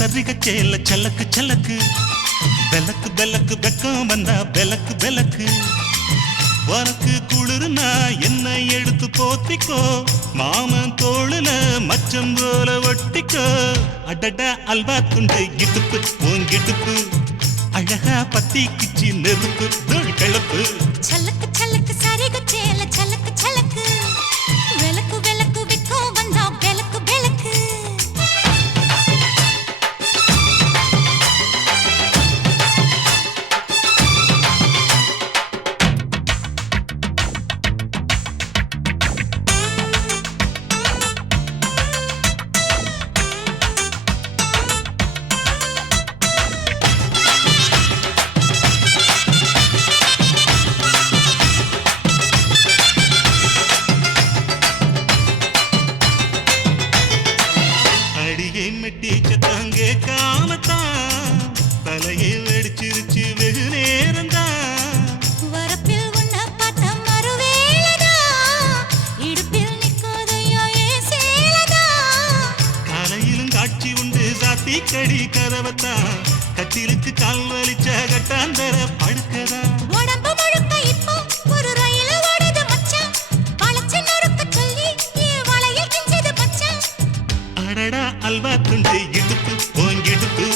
சரிக சேல சலக்கு சலக்கு பெலக்கு பெலக்கு வெக்கம் வந்தா பெலக்கு பெலக்கு உனக்கு குளிர்னா என்னை எடுத்து போத்திக்கோ மாமன் தோளுல மச்சம் போல ஒட்டிக்கோ அடட அல்வா துண்டு இடுப்பு ஓங்கிடுப்பு அழகா பத்தி கிச்சி நெருப்பு தோள் கிளப்பு சலக்கு சலக்கு சரிக சேல சலக்கு சலக்கு வெலக்கு வெலக்கு வெக்கம் வந்தா பெலக்கு பெலக்கு மெட்டிச்சத்தாங்கே காமத்தான் தலையை வெடிச்சிருச்சு வெகு நேரம்தான் வரப்பில் உன்ன பார்த்த மறுவேளதா இடுப்பில் நிற்காதையோ ஏன் சேலதா காலையிலும் காட்சி உண்டு சாத்தி கடி கதவத்தான் கட்டிலுக்கு கால் வலிச்ச கட்டாந்தர படுக்கதா உடம்பு முழுக்க இப்போ ஒரு ரயில் ஓடுது மச்சான் வளைச்சு நறுக்க சொல்லி என் வளையல் கிஞ்சது மச்சான் அடடா அல்வா துண்டு இடுப்பு ஓங்கிடுப்பு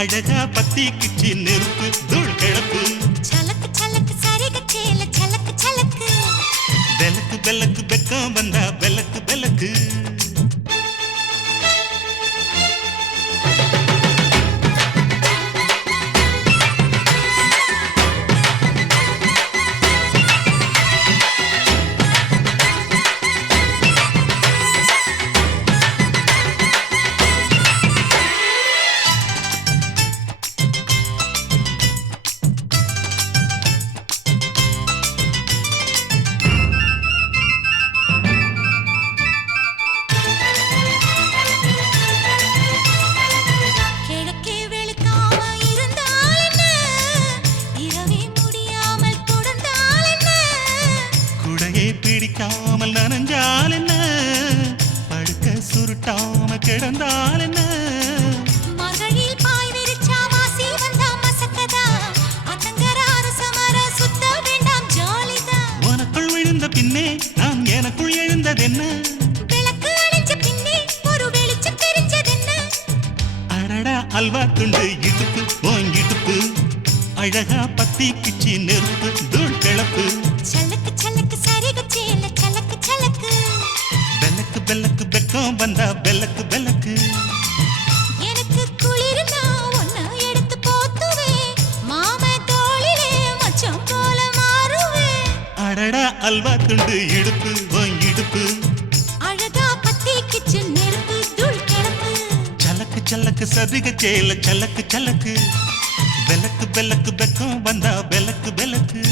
அழகா பத்தி கிச்சி நெருப்பு தூள் கிளப்பு சலக்கு சலக்கு சரிக சேல சலக்கு சலக்கு பெலக்கு பெலக்கு வெக்கம் வந்தா பெலக்கு பெலக்கு கிழக்கே வெளுக்காம இருந்தால் என்ன இரவே முடியாமல் தொடர்ந்தால் என்ன குடையை பிடிக்காமல் நனைஞ்சால் என்ன படுக்க சுருட்டாம கிடந்தால் என்ன மகளில் பாய் விரிச்சா வாசி வந்தா மசக்கதா அத்தங்கர அரசமர சுத்த வேண்டாம் ஜாலிதான் உனக்குள் விழுந்த பின்னே நான் எனக்குள் எழுந்ததென்ன விளக்கு அணைஞ்ச பின்னே ஒரு வெளிச்சம் தெரிஞ்சதென்ன அடடா அல்வா துண்டு இடுப்பு ஓங்கிடுப்பு அழகா பத்தி கிச்சி நெருப்பு தூள் கிளப்பு சலக்கு சலக்கு சரிக சேல சலக்கு சலக்கு பெலக்கு பெலக்கு வெக்கம் வந்தா பெலக்கு பெலக்கு எனக்கு குளிர்னா ஒன்ன எடுத்து போத்துவேன் மாம தோளிலே மச்சம் போல மாறுவேன் அடடா அல்வா துண்டு இடுப்பு ஓங்கிடுப்பு அழகா பத்தி கிச்சு நெருப்பு தூள் கிளப்பு சலக்கு சலக்கு சரிக சேல சலக்கு சலக்கு பெலக்கு பெலக்கு வெக்கம் வந்தா பெலக்கு பெலக்கு